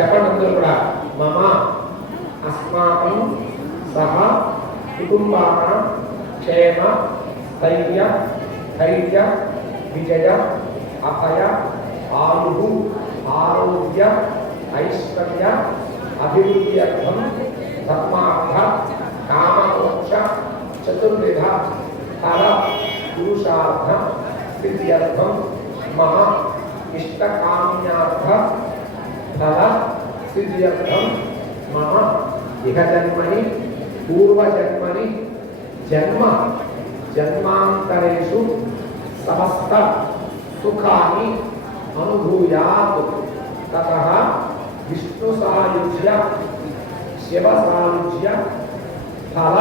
చెప్పండి కూడా మమ అస్మాకం సహ కుటుంబానాం క్షేమ స్థైర్య ధైర్య విజయ అభయ ఆయుః ఆరోగ్య ఐశ్వర్య అభివృద్ధ్యర్థం ధర్మార్థ కామమోక్ష చతుర్విధ ఫల పురుషార్థ సిద్ధ్యర్థం మమ ఇష్టకామ్యార్థ ఫల సిద్ధ్యర్థం మమ ఇహ జన్మని పూర్వజన్మని జన్మ జన్మాంతరేషు సమస్త సుఖాని అనుభూయాత్ తతః విష్ణు సాయుజ్య శివ సాయుజ్య ఫల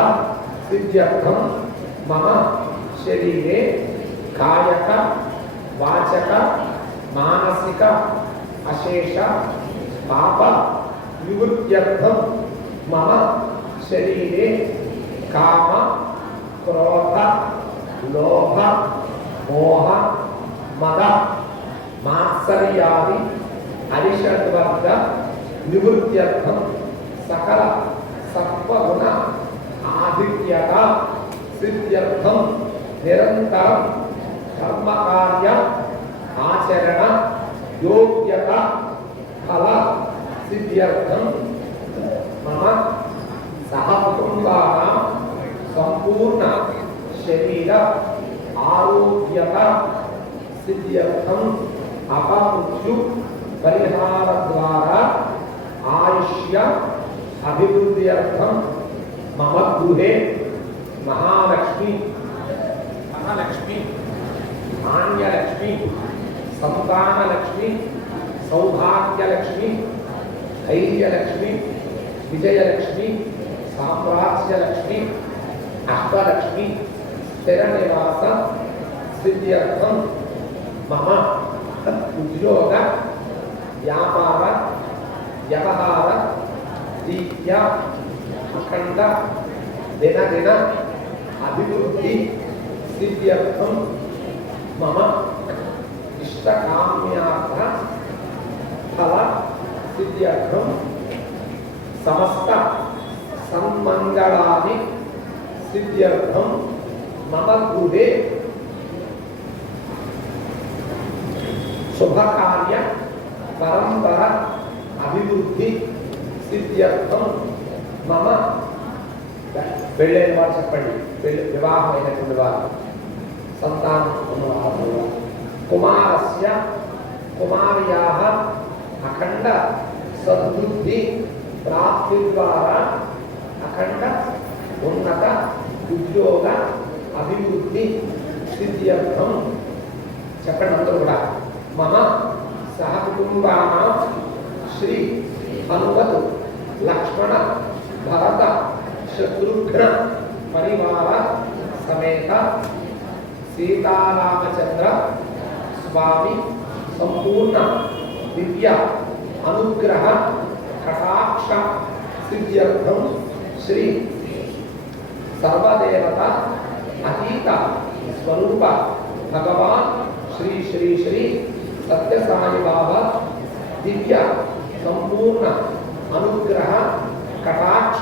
సిద్ధ్యర్థం మమ శరీరే కాయక వాచక మానసిక అశేష పాప నివృత్త్యర్థం మమ శరీరే కామ క్రోధ లోభ మోహ మద మాత్సర్యాది అరిషడ్వర్గ నివృత్త్యర్థం సకల సత్వగుణ ఆధిక్యత సిద్ధ్యర్థం నిరంతరం ధర్మకార్య ఆచరణ యోగ్యత ఫల సిద్ధ్యర్థం మమ సహకుటుంబానాం సంపూర్ణ శరీర ఆరోగ్యత సిద్ధ్యర్థం అపమృత్యు పరిహార ద్వారా ఆయుష్య అభివృద్ధ్యర్థం మమ గృహే మహాలక్ష్మి నాణ్యలక్ష్మి సంతానలక్ష్మి సౌభాగ్యలక్ష్మి ధైర్యలక్ష్మి విజయలక్ష్మి సామ్రాజ్యలక్ష్మి అష్టలక్ష్మి స్థిర నివాస సిద్ధ్యర్థం మమ ఉద్యోగ వ్యాపార వ్యవహార దీప్య అఖండ దినదిన అభివృద్ధి సిద్ధ్యర్థం మమ ఇష్టకామ్యార్థ ఫల సిద్ధ్యర్థం సమస్త సన్మంగళాని సిద్ధ్యర్థం మమ గృహే శుభకార్య పరంపర అభివృద్ధి సిద్ధ్యర్థం మమ పెళ్ళైన వారు చెప్పండి వివాహం అయినటువంటి వారు సంతానం ఉన్నవారు కుమారస్య కుమార్యాః అఖండ సద్బుద్ధి ప్రాప్తి ద్వారా అఖండ ఉన్నత ఉద్యోగ అభివృద్ధి సిద్ధ్యర్థం చెప్పండి అందరూ కూడా మమ సహకుటుంబానాం శ్రీ హనుమత్ లక్ష్మణ భరత శత్రుఘ్న పరివార సమేత సీతారామచంద్ర స్వామి సంపూర్ణ దివ్య అనుగ్రహ కటాక్ష సిద్ధ్యర్థం శ్రీ సర్వదేవత అతీత స్వరూప భగవాన్ శ్రీ శ్రీ శ్రీ సత్యసాయి బాబా దివ్య సంపూర్ణ అనుగ్రహ కటాక్ష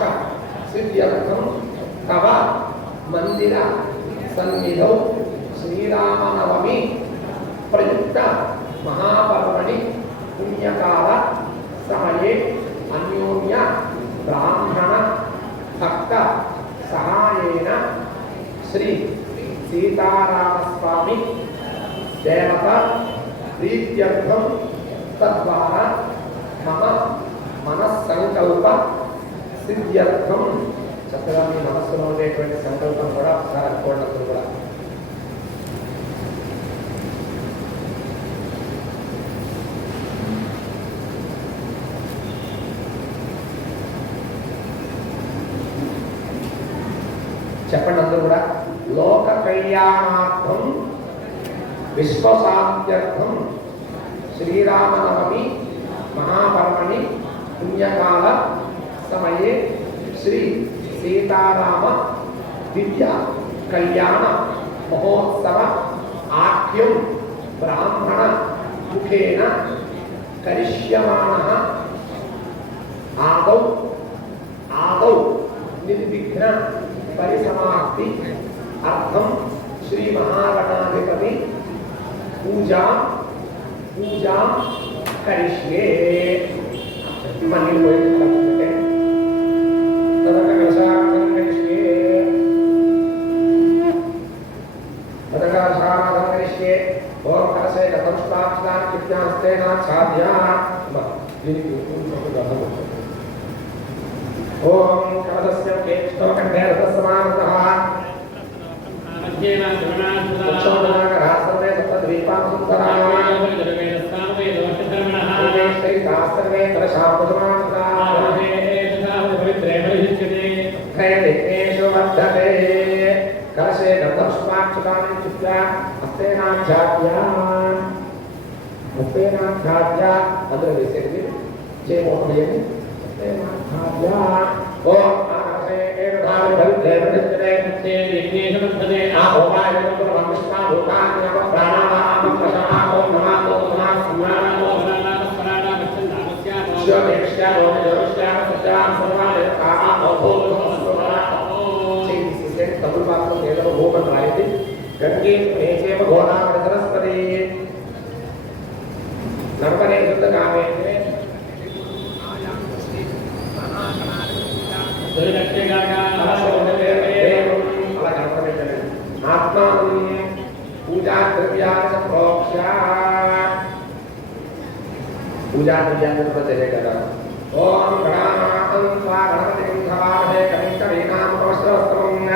సిద్ధ్యర్థం తవ మందిర సన్నిధౌ శ్రీరామనవమి ప్రయుక్త మహాపర్వణి పుణ్యకాల సమయే అన్యోన్య బ్రాహ్మణ భక్త సహాయేన శ్రీ సీతారామస్వామి దేవత ప్రీత్యర్థం తద్వారా మమ మనస్సంకల్ప సిద్ధ్యర్థం చక్కగా మీ మనస్సులో ఉండేటువంటి సంకల్పం కూడా ఒకసారి అనుకోవడం కూడా చెప్పండి అందరూ కూడా లోక కళ్యాణార్థం విశ్వశాంత్యర్థం శ్రీరామనవమి మహాపర్వణి పుణ్యకాల సమయే శ్రీ సీతారామ దివ్య కళ్యాణ మహోత్సవ ఆఖ్యం బ్రాహ్మణ ముఖేన కరిష్యమాణః आदौ आदौ निर्विघ्न परिसमाप्ति अर्थम श्री महागणाधिपति पूजा पूजा करिष्ये मन्दिर ओम कलशस्य केष्टो कंठेरसमानतः मध्येन जगन्नाथुदाः सर्वे सप्तद्वीपां सुन्दराः सर्वे तरशापुजमानताः पवित्रे परिहिच्यते त्रयदिक्तेषु वर्धते कलशे गन्धपुष्पाक्षतानि चित्वा हस्तेनाध्यात्या अत्र विशेषे जय मोहन ओम आकाशे एकधाम भविष्ये प्रतिष्ठते नित्ये विघ्नेषु वर्धते आहोमाय नमः विष्णा भूतानि नमः प्राणानां प्रशमः ओम नमः सुम्नानां स्मराणां गच्छन्नामस्याम शिवमेक्ष्यामो जगस्याम सत्यां सर्वादेवताः अभूतस्वरा श्री तमिलपात्र देव भूमन रायति गंगे मेचेव गोदावरी सरस्वती नर्मदे शुद्धकामे पूजा द्रव्या पूजा द्रव्या ओम गणानान्त्वा गणपतिं हवामहे कविं कवीनां कवचोत्तमं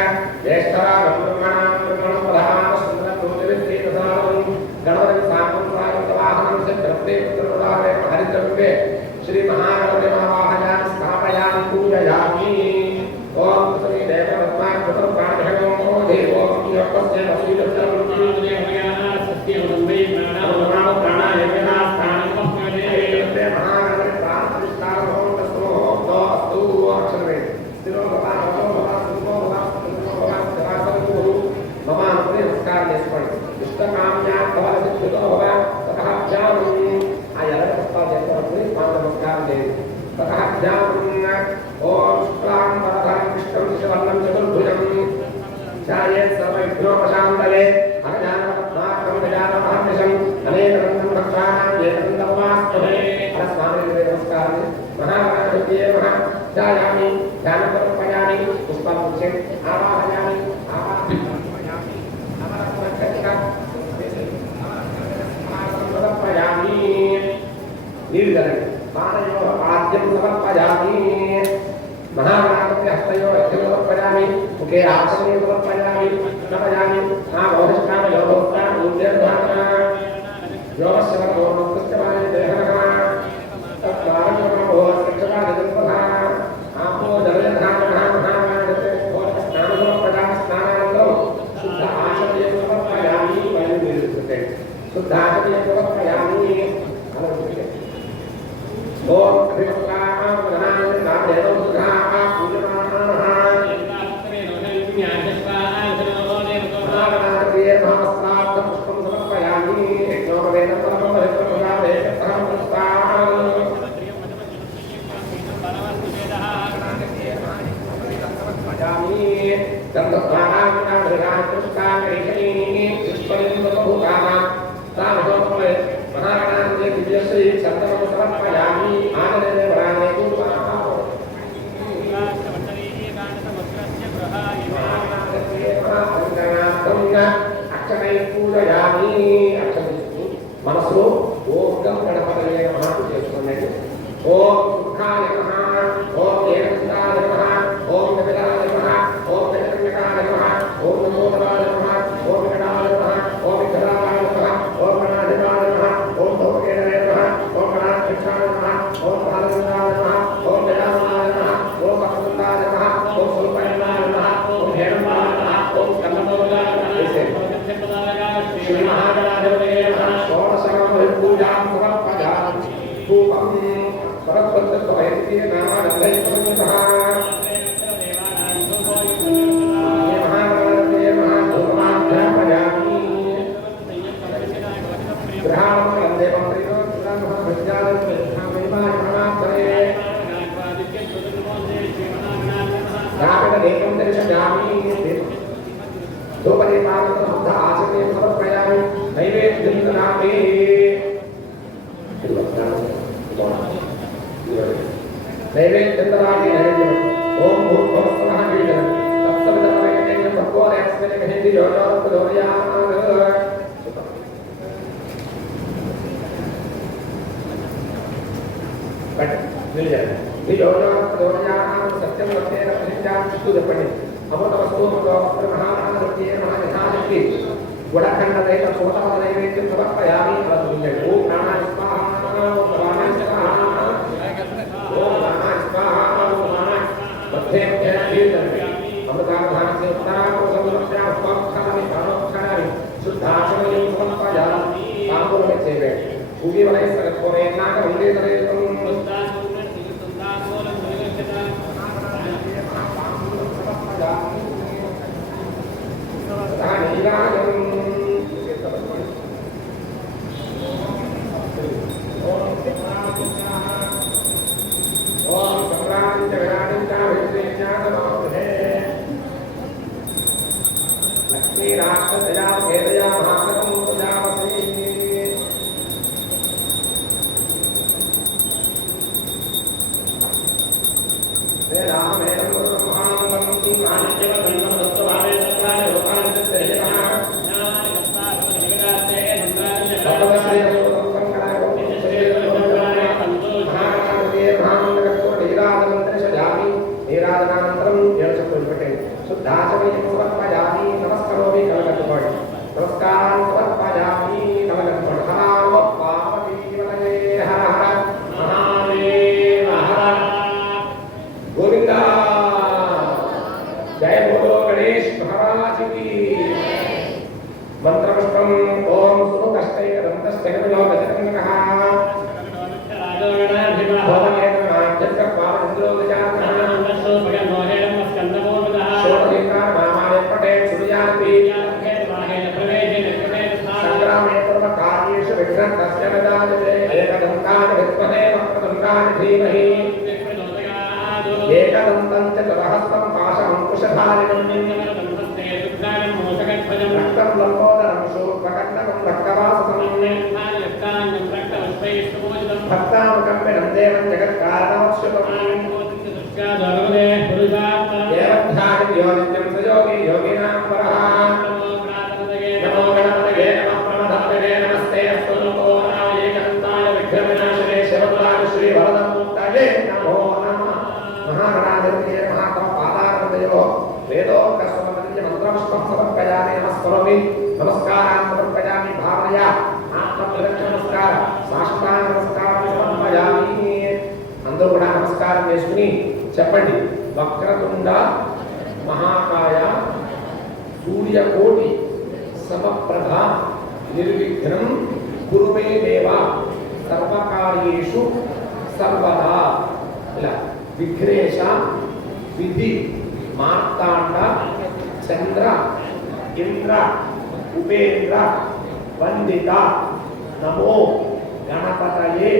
ज्येष्ठराजं ब्रह्मणां ब्रह्मणस्पदां सुन्दरज्योतिर्विद्येतसारं गणपतिं साकं सिद्धप्ते पुत्रप्रदाय हरिद्रव्ये श्री महागणपतिमावाहयामि स्थापयामि पूजयामि ओम श्री देवरत्ना कृतप्राणभगवो देवो योगस्य वसीलस्य देवया सत्यवन्दे प्राणानां प्राणायमेना स्थानमस्महे ते महागणपति प्राणप्रतिष्ठारो तस्मो तस्तु अक्षरे स्थिरो भवानो भवान् नमस्कार देशपण इष्टकाम्या भवसिद्धो भव ततः जामि आयत प्रस्ताव देशपण नमस्कार दे ततः जामि ओम शुक्लां वरदं विष्णुं शशिवर्णं चतुर्भुजं ध्यायेत् सर्वविघ्नोपशान्तये अगजाननपद्मार्कं गजाननमहर्निशम् अनेकदन्तं भक्तानां एकदन्तमुपास्महे स्वामिने नमस्कार महागणाधिपतये नमः ध्यायामि ध्यानसमर्पयामि पुष्पगुच्छे आवाहयामि समर्पयामि नीलधरे पाणयोः आद्यं समर्पयामि महागणाधिपति हस्तयोः अर्घ्यं समर्पयामि मुखे आसने समर्पयामि नमयामि आभोधिष्ठान योगोत्तान ऊर्ध्वधाना योगस्य वर्गोन्मुक्तस्य देहनः तत्कारकमो शिक्षकादिगम्पधा आपो जलयधानः महागणाधिपते स्नानं समर्पयामि स्नानानन्तरं शुद्ध आचमनीयं समर्पयामि वयं निरुद्धते शुद्ध आचमनीयं समर्पयामि ओम अभिवक्ताः प्रधानां नामधेयं सुधाः पूजमानाः महागणाधिपतये महावस्त्रार्थं पुष्पं समर्पयामि यज्ञोपवेदं समर्पयामि अहं पुष्पान् समर्पयामि गन्धद्वारां नामधेयान् पुष्पान् करिष्यामि पुष्पलिं बहुकामां तामसोपवे महागणाधिपतये दिव्यश्री चन्दनं समर्पयामि आनन्दे वराणे पूर्वाः अक्षतैः पूजयामि अक्षतैः मनसो ओम गं गणपतये नमः చేసుకున్నాడు ओम सुखाय नमः ओम ఏకదంతాయ नमः ओम कपिलाय नमः ओम जगन्नाथाय नमः ओम नमोदराय नमः ओम विकटाय नमः ओम विघ्नाय नमः ओम गणाधिपाय नमः ओम भोगेनाय नमः ओम गणाध्यक्षाय नमः ओम बालगंगाय नमः ओम गजाननाय नमः ओम भक्तवृंदाय नमः ओम स्वरूपाय नमः ओम हेरंबाय नमः ओम कन्नमोदाय नमः श्री महागणाधिपतये नमः षोडशकं पूजां समर्पयामि धूपं परब्रह्मत्वहेतुके नामानन्दै प्रपञ्चतः महागणाधिपतये नमः धूपमाध्यापयामि ग्रहाणं देवं प्रीतो नमः विद्यालयं నైవేద్యందనామి నైవేద్యందనామి నైవేద్యం ఓం భూర్భువస్వః వీర్యం తత్సవితమరేణ్యం భగవదేవస్మిన్ మహింది యోజోపదోర్యామాన్ బట్ నిలజాలి ఈ యోజోపదోర్యామాన్ సత్యం వత్తేన ప్రతిజ్ఞాం చెప్పండి అమృతవస్తూపదోస్త్ర మహామహాశక్తి మహాయథాశక్తి గుడఖండదైత సోతమద నైవేద్యం సమర్పయామి అలా ఓం ప్రాణాయ స్వాహ ఓం ప్రాణాయ స్వాహ ఓం ప్రాణాయ స్వాహ ఓం ప్రాణాయ మధ్యేభ్య కీర్తనమి అమృతాధానస్య ఉత్తరాకు సమర్ప్య స్వాక్షామి ప్రాణోక్షామి శుద్ధాచమయం సమర్పయామి తాంబూలమే చేయవేడి భూమివలై సగత్వరే నాగ వందేతరేతం చెప్పండి వక్రతుండ మహాకాయ సూర్యకోటి సమప్రభ నిర్విఘ్నం కురు మే దేవ సర్వకార్యేషు సర్వదా ఇలా విఘ్నేశ విధి మార్తాండ చంద్ర ఇంద్ర ఉపేంద్ర వందిత నమో గణపతయే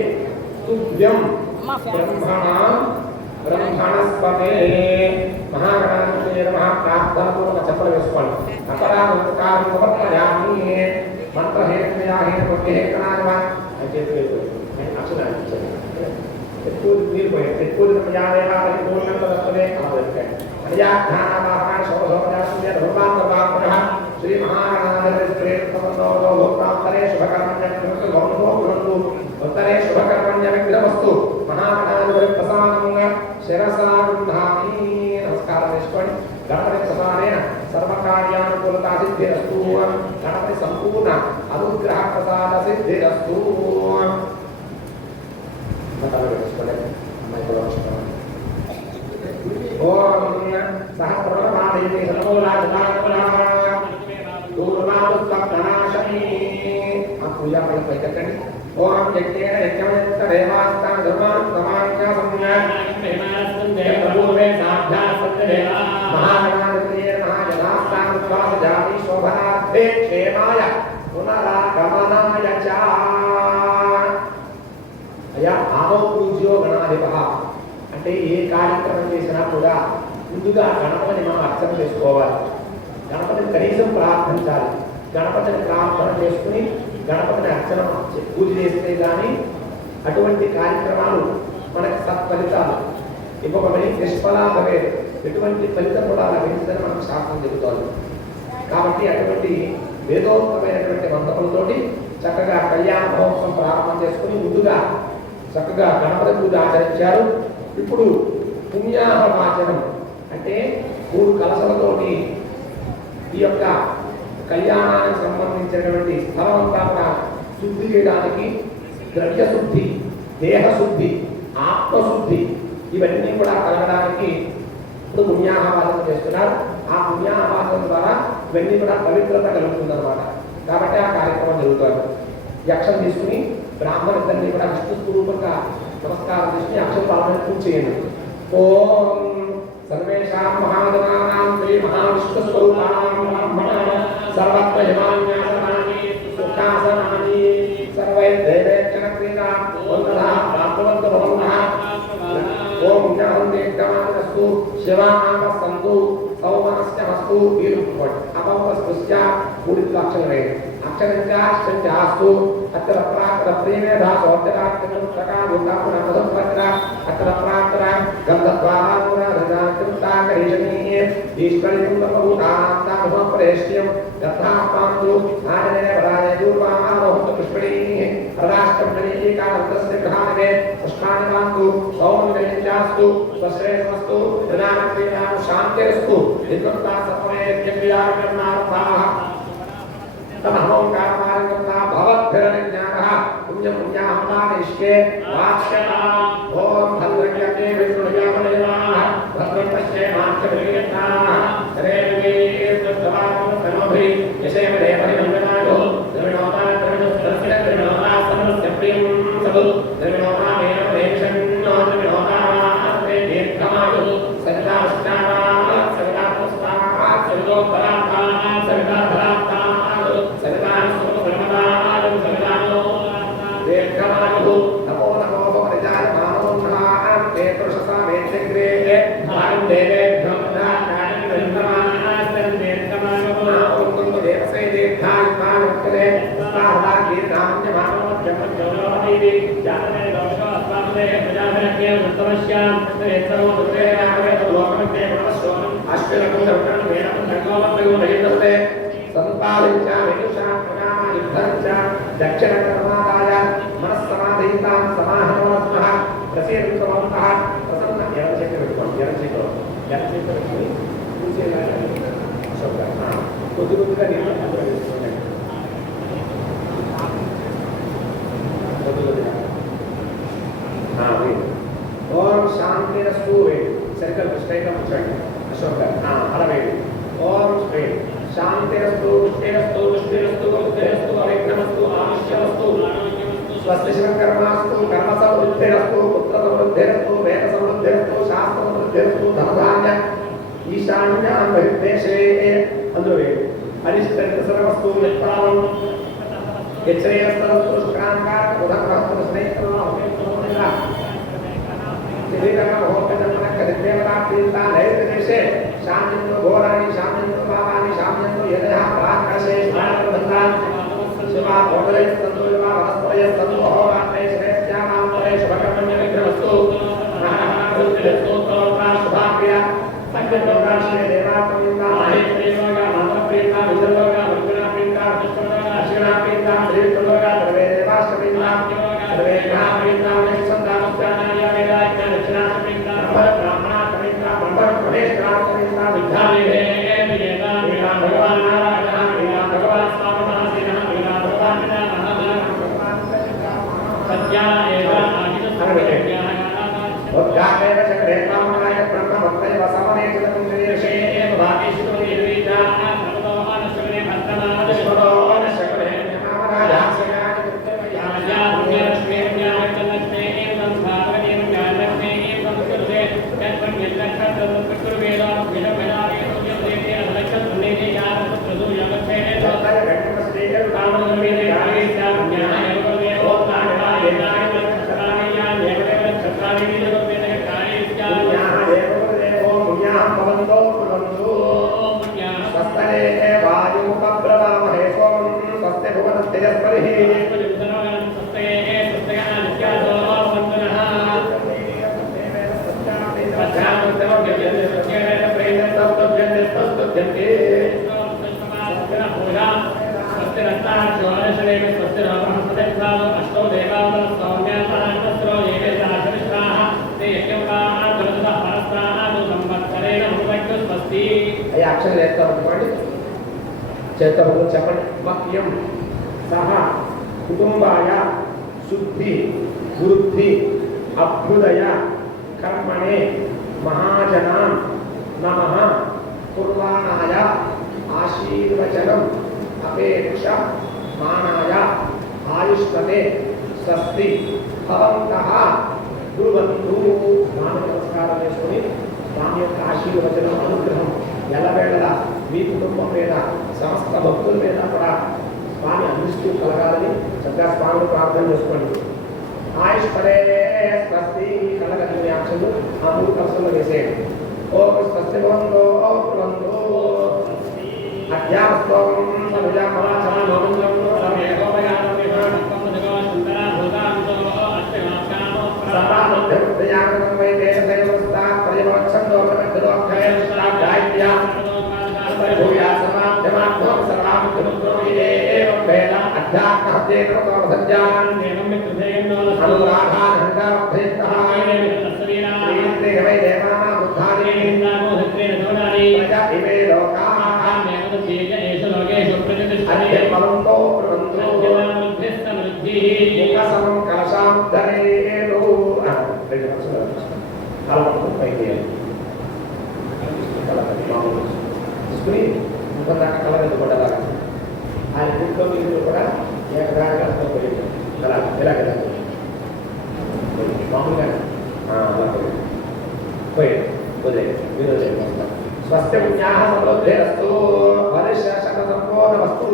తుభ్యం బ్రహ్మణస్పతే మహాగణాధిపతయే నమః ప్రార్థనాపూర్వక చెప్పలు వేసుకోండి అపరాధకారం సమర్పయామి మంత్రహేతుయాహేన పుణ్యహేతనాని వా చేతులు అక్షరాలు ఎక్కువ నీరు పోయాయి ఎక్కువ ప్రజాదేవా పరిపూర్ణంతరే ప్రజాధ్యానాపారాయణ శోభోపజాసూయ ధర్మాంతరాత్మనః శ్రీ మహాగణాధిపతయే భోక్తాంతరే శుభకర్మణ్యం ఉత్తరే శుభకర్మణ్య విగ్రహస్తు మహాగణాధిపతి ప్రసాదంగా శిరసాగృహామి నమస్కారం చేసుకోండి గణపతి ప్రసాదేన సర్వకార్యానుకూలత సిద్ధిరస్తు గణపతి సంపూర్ణ అనుగ్రహ ప్రసాద సిద్ధిరస్తు ఓం సహస్రనామేతి సర్వోలాజనాశని ఆ పూజా ఫలం పైకండి ఓం యజ్ఞేన యజ్ఞమేత్తరేవాస్తాన ధర్మాన్ సమాఖ్యా సంజ్ఞాపూర్వే సాధ్యాసందేవా మహాగణాధిపతయే మహాజనాస్తాన శ్వాసజాతి శోభనార్థే క్షేమాయ పునరాగమనాయ చ అయ్యా ఆమో పూజ్యో గణాధిపః అంటే ఏ కార్యక్రమం చేసినా కూడా ముందుగా గణపతిని మనం అర్చన చేసుకోవాలి. గణపతిని కనీసం ప్రార్థించాలి. గణపతిని ప్రార్థన చేసుకుని గణపతిని అర్చన పూజ చేస్తే కానీ అటువంటి కార్యక్రమాలు మనకి సత్ఫలితాలు ఇవ్వబడి నిష్ఫలాభవే ఎటువంటి ఫలితం కూడా లభించదని మనకు శాస్త్రం చెబుతోంది. కాబట్టి అటువంటి వేదోక్తమైనటువంటి మంత్రములతోటి చక్కగా కళ్యాణ మహోత్సవం ప్రారంభం చేసుకుని ముందుగా చక్కగా గణపతి పూజ ఆచరించారు. ఇప్పుడు పుణ్యాహవాచనం అంటే 3 కలశలతోటి ఈ యొక్క కళ్యాణానికి సంబంధించినటువంటి స్థలం అంతా కూడా శుద్ధి చేయడానికి ద్రవ్య శుద్ధి, దేహశుద్ధి, ఆత్మశుద్ధి ఇవన్నీ కూడా కలగడానికి ఇప్పుడు పుణ్యాహవాచనం చేస్తున్నారు. ఆ పుణ్యాహవాచనం ద్వారా ఇవన్నీ కూడా పవిత్రత కలుగుతుంది అనమాట. కాబట్టి ఆ కార్యక్రమం జరుగుతుంది. యక్షం తీసుకుని బ్రాహ్మణులందరినీ కూడా విష్ణు స్వరూపంగా నమస్కారం చేసుకుని అక్షర పాలన పూజ చేయండి. ఓం సర్వేషాం మహాజనానాం శ్రీ మహావిష్ణు స్వరూపాణాం బ్రాహ్మణాః సర్వత్ర యమాన్యాసనాని సుఖాసనాని సర్వై దేవేక్షణ క్రీడా వందనా ప్రాప్తవంత భవంతః. ఓం జ్ఞానందేకమానస్తు శివానామస్తంతు సౌమనస్యమస్తు వీరుకోట్ అపవస్పృశ్య 3 అక్షరం వేయండి. అక్షరంచాస్తు అక్షర ప్రాక్ర ప్రేమేధ సోర్జకాత్మకం సకాముతాపున పదపత్ర అక్షర ప్రాక్ర గంధద్వారాపుర రజాకృతాకరీషణీయ ఈశ్వరితం భూతానాంతామప్రేష్యం గంధాపాంతు ఆననే వరాయ దూర్వామారోహత పుష్పణీయ ప్రదాష్టమణీయ కాలంతస్య గ్రహానకే పుష్పాణికాంతు సౌమందరించాస్తు స్వశ్రేయస్సు ప్రధానక్రీడాను శాంతిరస్తు నిర్గంతా సత్వమేర్యక్రియాకరణార్థాః తమహోంకారమార్గంతా భవద్భిరజ్ఞానః పుణ్యం పుణ్యాహమానిష్కే వాక్యతా. ఓం భద్రజ్ఞే విష్ణుయామదేవాః భద్రం పశ్యేమాఖ్యమేయతాః శ్రేయమేర్దవామనోభి యశేమదేవహిమంగనాయో ద్రవిణోతా ద్రవిణోస్తస్య ద్రవిణోతా సమస్య ప్రియం సదు ద్రవిణోతా మేనమేషన్నో ద్రవిణోతాస్తే దీర్ఘమాయు సరితాశ్చారా సరితాపుష్పాః సరితోపరాః సరితాభరాః నమో నమో పరిజాయ మానోన్మహాం తే పురుషసా వేత్యగ్రే భారం దేవేభ్యం దేవసే దీర్ఘాయుష్మానుక్తలే దక్షిణ కర్మాదాయ మనస్సమాధీతాం సమాహనోస్మః ప్రసేంతవంతః ప్రసన్న ఎర్రచేత పెట్టుకోండి. ఎర్రచేత పెట్టుకుని పూజేలాగా కొద్ది కొద్దిగా నీళ్ళు అందులో వేసుకోండి. కొద్ది కొద్దిగా ఓం శాంతిరస్తు వేడి సరిగ్గా స్ట్రైట్గా కూర్చోండి. అశోక్ గారు అలా వేడి. ఓం స్ట్రైట్ శాంతిరస్తు పుష్టిరస్తు పుష్టిరస్తు పుష్టిరస్తు అవిఘ్నమస్తు ఆయుష్యమస్తు స్వస్తి శివకర్మాస్తు కర్మసమృద్ధిరస్తు పుత్రసమృద్ధిరస్తు వేదసమృద్ధిరస్తు శాస్త్రసమృద్ధిరస్తు ధనధాన్య ఈశాన్యాన్వహిదేశే అందులో అరిష్టరిత సర్వస్తు యత్ప్రావం యచ్ఛ్రేయస్తరస్తు శుక్రాంకార ఉదగ్రహస్తు స్నేహితులా శ్రీకరణ మహోత్సవనక దేవతా ప్రీతా నైవేద్యే శాంతింద్ర ఘోరాణి శాంతింద్ర భావాని శాంతింద్ర యదయ ప్రాకశే స్నానబంధ శివా భోగలే సంతోషమా వనస్పయ సంతోహోరాత్రే శ్రేష్ఠ్యామాంతరే శుభకర్మణ్య విగ్రహస్తు మహారుద్రస్తోత్రోత్రా శుభాక్రియ సంకల్పరాశ్రే దేవాత్మేంద్ర మహేశ్వరేయోగా మంత్రప్రీతా విజయోగా మంత్రప్రీతా అశ్వినా ప్రీతా శ్రీవిష్ణుయోగా సర్వే దేవాశ్రమీంద్ర సర్వే గ్రహాప్రీతా నిస్సందాముక్తానాయ వేదాయ దక్షిణాశ్రమీంద్ర బ్రాహ్మణాశ్రమీంద్ర బ్రహ్మేశ్వరాశ్రమీంద్ర విద్యాలయే భగవాన్ నారాయణ భగవాన్ స్వామినాథిన భగవాన్ సత్యాయేవ ఉద్ఘాటేన చక్రే కామనాయ బ్రహ్మవత్తయ వసవనేచతం శ్రీయశే భాగేశ్వర నిర్వీజా సర్వోహన శక్రే భక్తనాథ శివోహన శక్రే నామరాజాసయాయ విద్యమయాయ పుణ్యలక్ష్మీ పుణ్యలక్ష్మీ ఏవం భాగవతే జ్ఞానలక్ష్మీ ఏవం కృతే యత్పర్యలక్షతం కృతుర్వేద విజమనాయ తుల్యతే అలక్షం తుల్యతే యాన ప్రదు యమతే సోతయ వెంకట శ్రీకర్ కామనమేనే ఆయేషా జ్ఞాన యోగే ఓతాయ ఏనాయ చక్రాయ నేవదే చక్రాయ అక్షరం వేస్తాం అనుకోండి చేస్తాము చెప్పండి మహ్యం సహ కుటుంబాయ శుద్ధి వృద్ధి అభ్యుదయ కర్మణే మహాజనాం నమః కుర్వాణాయ ఆశీర్వచనం అపేక్ష మానాయ ఆయుష్మతే స్వస్తి భవంతః గురువంతు నామ నమస్కారం చేసుకొని స్వామి యొక్క ఆశీర్వచనం అనుగ్రహం ఎల్లవేళలా మీ కుటుంబం మీద సమస్త భక్తుల మీద కూడా స్వామి అందిస్తూ కలగాలని చక్కగా స్వామిని ప్రార్థన చేసుకోండి. ఆయుష్పదే స్వస్తి కలగలిగిన యాక్షలు ఆ 3 కలసంలో వేసేయండి. ఓం స్వస్తి భవంతో భవంతో అధ్యాపస్వం అనుజాపవాచనం నోమంజం రమేకోపయానం విహానికం జగవసుందరా భూతాంతో అష్టమాక్షామో సర్వానుద్ధయాగం వైతే దైవస్తా పరివక్షంతో ప్రమద్దోక్షయం స్థాధ్యాయ భూయా సమాధ్యమాత్మం సర్వాముద్ధముద్రోయే ఏవం వేద అధ్యాత్మహత్యేన సజ్జాన్ ఏవం మిత్రదేయన్నో అనురాధానందార్థయత్తః శ్రీయంతే వై దేవానా బుద్ధాని నామోహత్రేణ దోనాని ప్రజా ఇమే లోకాః మేనద బీజ ఏషు లోకేషు ప్రతిష్ఠతే అధ్యమలంతో ప్రవంతో అధ్యమృద్ధిస్తమృద్ధి ముఖసమం కలశాం ధరేను రెండు పక్షులు అలా పైకి తీసుకుని ముఖం దాకా కలగదు కూడా అలాగా ఆయన ఇంట్లో మీరు కూడా ఏకదారిగా పోయింది అలా ఎలాగ మామూలుగా అలా పోయింది వదిలేదు మీరు స్వస్తి పుణ్యాః సమృద్ధిరస్తు పరిశేషణ సంపూర్ణమస్తు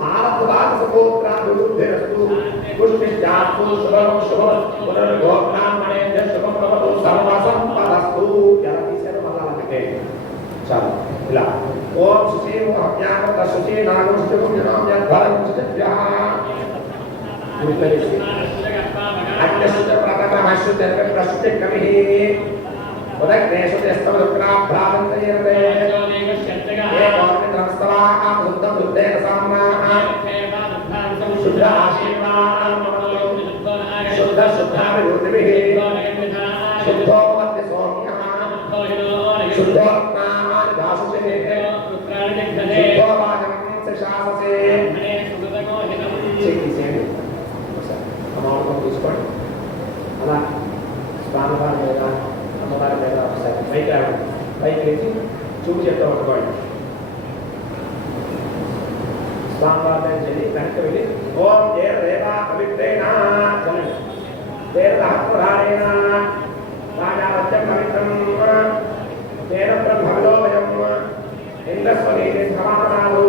భారద్వాజ సగోత్రాభివృద్ధిరస్తు పుష్టిశ్చాస్తు శుభం శుభం పునర్గోబ్రాహ్మణేభ్యః శుభం భవతు సర్వసంపదస్తు ఎలా తీశారు మళ్ళా అలాగే చాలు ఇలా ఓం శుచి అజ్ఞాన శుచి నాగోష్ఠం జనామ్యద్భారం శుచిభ్యః గురుపరిసి అజ్ఞశుద్ధ ప్రథమశుద్ధ ప్రశుద్ధ కవిః ఉదగ్నేషు తెస్తవదుక్రా భ్రాంతయేతే ఏకోర్మిత్రస్తవా శుద్ధ బుద్ధేన సామ్నా శుద్ధ ఆశీర్వాదం శుద్ధ శుద్ధాభివృద్ధిభిః శుద్ధో మధ్య సౌమ్యః శుద్ధోత్నామాని దాసుషే శుద్ధోవాచనం శశాససే చేసేయండి అమ్మవారిని తీసుకోండి అలా స్వామివారి మీద అమ్మవారి మీద ఒకసారి పైకి రావడం పైకి వేసి చూపు చెప్తూ పట్టుకోండి స్వామివారి మీద చెల్లి వెనక్కి వెళ్ళి ఓం జయ దేవా పవిత్రేనా చలండి దేవదాహత్వధారేణ రాజావత్యం పవిత్రం తేన బ్రహ్మలో వయం ఇంద్రస్వనీతి సమానాలు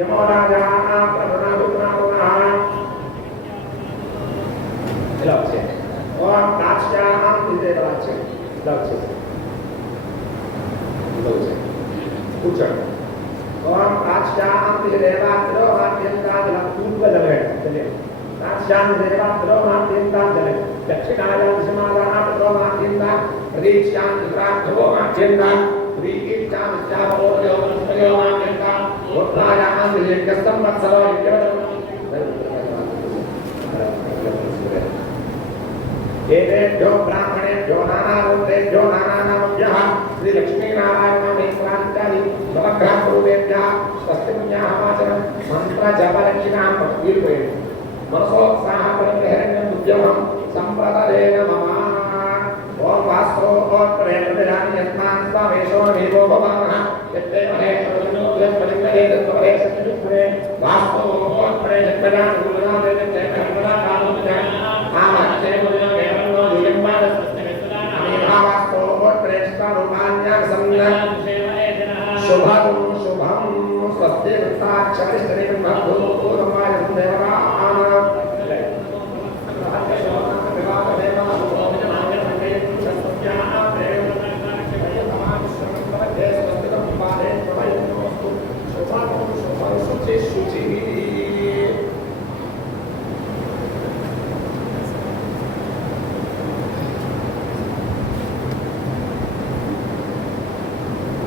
యమోరాజా ప్రధాన ఇలా వచ్చేయండి ఓం కాశ్యాం ఇలా వచ్చేయండి ఇలా వచ్చేయండి ఇలా వచ్చేయండి కూర్చోండి ఓం కాశ్యాం దేవాత్రో మాత్యంతాదిలా పూర్వ జలగండి తెలియదు కాశ్యాం దేవాత్రో మాత్యంతాదిలే దక్షిణాయాం దిశమాదాత్రో మాత్యంతా ప్రదీక్షాం త్రిప్రాక్షో మాత్యంతా ప్రీకీర్చాం విద్యావోర్యో వనస్పయో మాత్యంతా ఉత్థాయాం దివ్యస్తం వత్సలో విద్యవదం ఏతేభ్యో బ్రాహ్మణేభ్యో నానారూపేభ్యో నానానామభ్యః శ్రీ లక్ష్మీనారాయణమేశ్వరాంచాది నవగ్రహరూపేభ్యः స్వస్తి పుణ్యాః వాచనం మంత్ర జపలక్షిణాం వీరిపోయింది మనసోత్సాహ పరిగ్రహణ్యం ఉద్యమం సంప్రదరేణ మమ ఓం వాస్తో ప్రేమయాని యస్మాన్ స్వామేశో దేవో భవానః యత్తే మహేశ్వరో పరిగ్రహే తత్వరే సత్యే వాస్తో ప్రేమయాని గురునాథే తేమహమలా కాలోజ్ఞ ఆమచ్చే గురునా కేవలో దియంబాద అమీభావస్తో ప్రేష్ఠ రూపాన్యా సంజ్ఞా శుభం శుభం స్వస్తి వృత్తాక్షరిష్టని బ్రహ్మో పూర్వమాయ దేవరాణ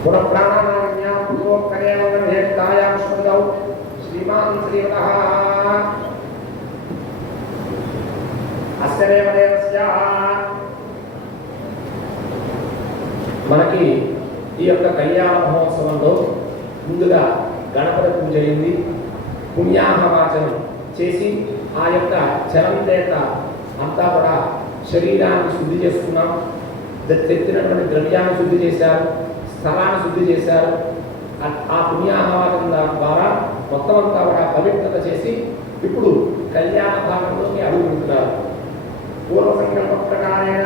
पुनः प्राणानाम्यां पूर्वोक्तनेव गन्धेक्तायां श्रुतौ श्रीमान् श्रीमतः అస్యదేవదేవస్య మనకి ఈ యొక్క కళ్యాణ మహోత్సవంలో ముందుగా గణపతి పూజ అయింది. పుణ్యాహవాచనం చేసి ఆ యొక్క చరందేత అంతా కూడా శరీరాన్ని శుద్ధి చేసుకున్నాం. తెచ్చినటువంటి ద్రవ్యాన్ని శుద్ధి చేశారు, స్థలాన్ని శుద్ధి చేశారు. ఆ పుణ్యాహవాచనం ద్వారా మొత్తం అంతా కూడా పవిత్రత చేసి ఇప్పుడు కళ్యాణ భాగంలోకి అడుగుతున్నారు. పూర్వ సంకల్ప ప్రకారేణ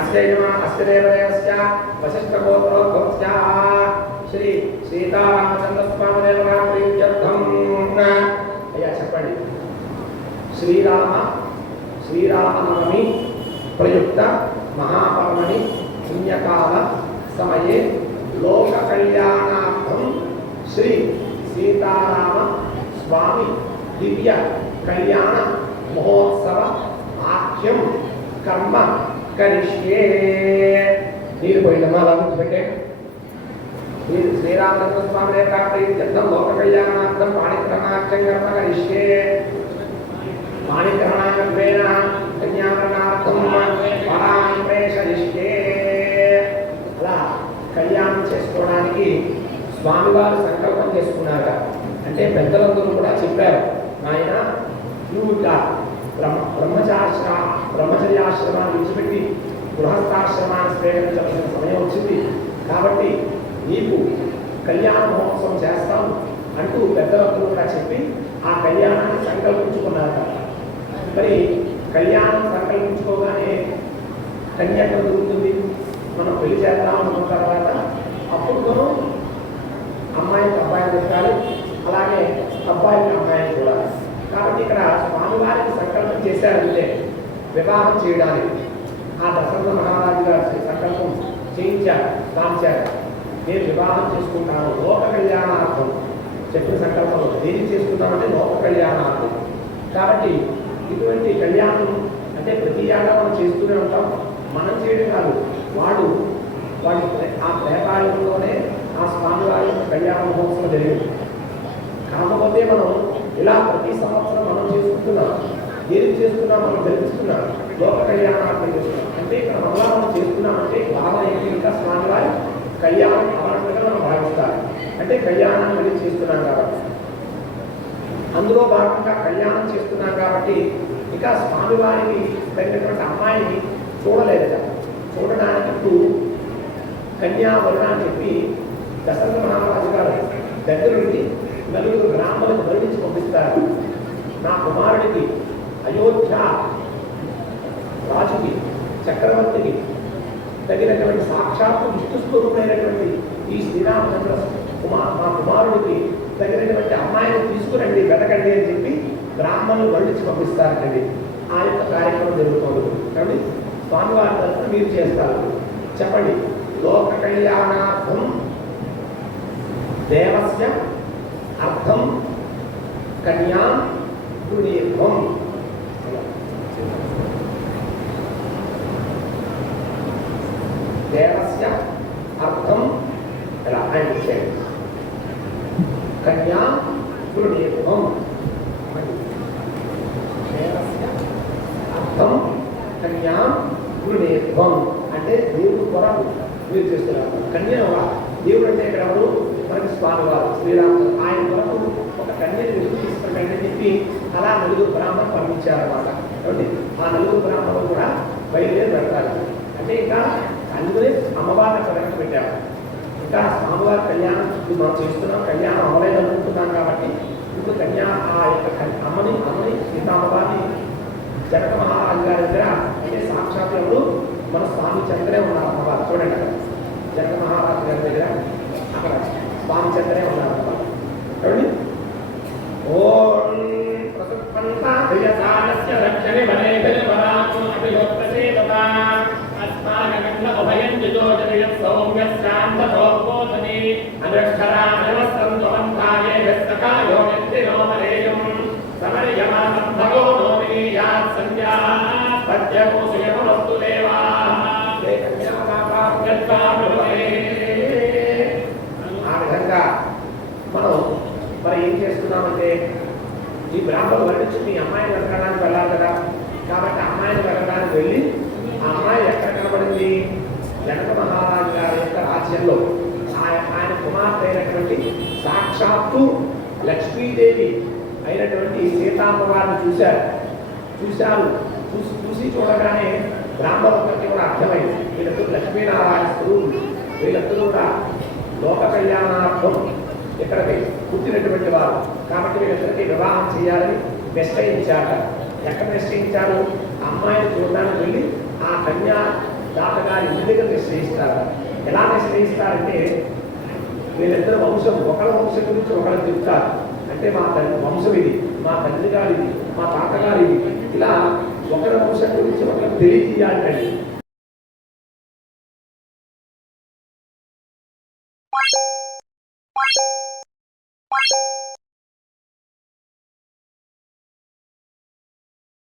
అస్యదేవదేవస్య వశిష్ఠగోత్రోద్భవస్య శ్రీ సీతారామచంద్ర స్వామి దేవతా ప్రీత్యర్థం. అయ్యా చెప్పండి. శ్రీరామనవమి ప్రయుక్త మహాపర్వణి పుణ్యకాల సమయే లోక కళ్యాణార్థం శ్రీ సీతారామ స్వామి దివ్య కళ్యాణ మహోత్సవ ఆఖ్యం కర్మ కరిష్యే. నీరు పోయిందమ్మా, అలా పెట్టే. శ్రీరామచంద్ర స్వామి దేవతా ప్రీత్యర్థం లోక కళ్యాణార్థం పాణిగ్రహణాఖ్యం కర్మ కరిష్యే. పాణిగ్రహణార్థేన కన్యాకరణార్థం పరాణి ప్రేషయిష్యే. అలా కళ్యాణం చేసుకోవడానికి స్వామివారు సంకల్పం చేసుకున్నారు. అంటే పెద్దలందరూ కూడా చెప్పారు, నాయన నువ్వు ఇంకా బ్రహ్మచర్యాశ్రమాన్ని విడిచిపెట్టి గృహస్థాశ్రమాన్ని స్వీకరించవలసిన సమయం వచ్చింది. కాబట్టి నీకు కళ్యాణ మహోత్సవం చేస్తాం అంటూ పెద్దలందరూ కూడా చెప్పి ఆ కళ్యాణాన్ని సంకల్పించుకున్నారు. మరి కళ్యాణం సంకల్పించుకోగానే కన్య ఎక్కడ దొరుకుతుంది? మనం పెళ్లి చేద్దాం అనుకున్న తర్వాత అప్పుడు మనం అమ్మాయికి అబ్బాయిని పెట్టాలి, అలాగే అబ్బాయికి అమ్మాయిని చూడాలి. కాబట్టి ఇక్కడ స్వామివారికి సంకల్పం చేశారంటే వివాహం చేయడానికి ఆ దశరథ మహారాజు గారు సంకల్పం చేయించారు, కాంచారు. నేను వివాహం చేసుకుంటాను లోక కళ్యాణార్థం చెప్పిన సంకల్పంలో దేనికి చేసుకుంటామంటే లోక కళ్యాణార్థం. కాబట్టి ఇటువంటి కళ్యాణం అంటే ప్రతి ఏడా మనం చేస్తూనే ఉంటాం. మనం చేయడం కాదు, వాడు ఆ దేవాలయంలోనే ఆ స్వామివారి కళ్యాణ మహోత్సవం జరిగింది. కాకపోతే మనం ఇలా ప్రతి సంవత్సరం మనం చేసుకుంటున్నాం. ఏది చేస్తున్నాం? మనం తెలుస్తున్నాం, లోక కళ్యాణార్థం చేస్తున్నాం. అంటే ఇక్కడ మళ్ళా మనం చేస్తున్నామంటే భావన ఇంకా స్వామివారి కళ్యాణం అవనంగా మనం భావిస్తారు. అంటే కళ్యాణాన్ని మళ్ళీ చేస్తున్నాం కాబట్టి, అందులో భాగంగా కళ్యాణం చేస్తున్నాం కాబట్టి ఇక స్వామివారికి తగినటువంటి అమ్మాయిని చూడలేదట. చూడడానికి ఇప్పుడు కన్యావరణ అని చెప్పి దశరథ మహారాజు గారు దగ్గరుండి నలుగురు బ్రాహ్మణులకు వర్ణించి పంపిస్తారు. నా కుమారుడికి అయోధ్య రాజుకి చక్రవర్తికి తగినటువంటి సాక్షాత్తు విష్ణు స్వరూపుడైనటువంటి ఈ శ్రీరామచంద్ర మా కుమారుడికి తగినటువంటి అమ్మాయిని తీసుకురండి, వెతకండి అని చెప్పి బ్రాహ్మణులు వర్ణించి పంపిస్తారండి. ఆ యొక్క కార్యక్రమం జరుగుతుంది. కాబట్టి స్వామివారి తరఫున మీరు చేస్తారు. చెప్పండి. లోక కళ్యాణార్థం దేవస్య అర్థం కన్యా గృహీత్వం. దేవస్య అర్థం ఎలా ఆయన చేయండి. కన్యా గృహీత్వం. దేవస్య అర్థం కన్యా గృహీత్వం అంటే దేవుడు కొరకు మీరు చేస్తున్నారు. కన్య దేవుడు అంటే ఇక్కడ ఎవరు? మనకి స్వామివారు శ్రీరాముడు. ఆయన కొరకు ఒక కన్యని తీసుకుంటాడని చెప్పి అలా నలుగురు బ్రాహ్మణులు పంపించారన్నమాట. కాబట్టి ఆ నలుగురు బ్రాహ్మణులు కూడా బయలుదేరి పెడతారు. అంటే ఇంకా అందుకనే అమ్మవారిని ప్రకటన పెట్టారు. ఇంకా స్వామివారి కళ్యాణం మనం చేస్తున్నాం, కళ్యాణం అవ్వలేదు అనుకుంటున్నాం. కాబట్టి ఇప్పుడు కన్యా ఆ యొక్క అమ్మని సీతా అమ్మవారిని జనక మహారాజు గారి దగ్గర అంటే సాక్షాత్ ఎవరు మన స్వామి చంద్రే ఉన్నారు. అమ్మవారు చూడండి, అక్కడ జనక మహారాజు గారి దగ్గర అక్కడ స్వామి చంద్రే ఉన్నారు అమ్మవారు. చూడండి. ఓం ప్రసుపంతాభయసానస్య రక్షణి వనేభయపరాత్మభియోక్తసేవతా అస్మాకగంధ అభయం జిజోజనియం సౌమ్యశ్రాంతోద్బోధని అనుక్షరానవస్తంతుమంతాయే వ్యస్తకాయో నిత్తినో మరేయం సమర్యమాసంభగో నోమినీయాత్ సంధ్యా పద్యకోసుయమస్తు దేవా ఈ బ్రాహ్మణులు వర్ణించి మీ అమ్మాయిని వెతకడానికి వెళ్ళాలి కదా, కాబట్టి అమ్మాయిని వెతకడానికి వెళ్ళి ఆ అమ్మాయి ఎక్కడ కనబడింది? జనక మహారాజు గారి యొక్క రాజ్యంలో ఆయన కుమార్తె అయినటువంటి సాక్షాత్తు లక్ష్మీదేవి అయినటువంటి సీతామ్మ వారిని చూశారు. చూసి చూడగానే బ్రాహ్మణులకి కూడా అర్థమైంది, వీళ్ళందరూ లక్ష్మీనారాయణ స్వరూపులు, వీళ్ళందరూ కూడా లోక కళ్యాణార్థం ఇక్కడికి పుట్టినటువంటి వారు, కాబట్టి వీళ్ళందరికీ వివాహం చేయాలని నిశ్చయించారు. ఎక్కడ నిశ్చయించారు? అమ్మాయిని చూడడానికి వెళ్ళి ఆ కన్యా దాతగారి ఇంటి దగ్గర నిశ్చయిస్తారు. ఎలా నిశ్చయిస్తారంటే వీళ్ళిద్దరు వంశం, ఒకరి వంశం గురించి ఒకరు చెప్తారు. అంటే మా వంశం ఇది, మా తండ్రి గారిది, మా తాతగారిది, ఇలా ఒకరి వంశం గురించి ఒకరికి తెలియజేయాలండి.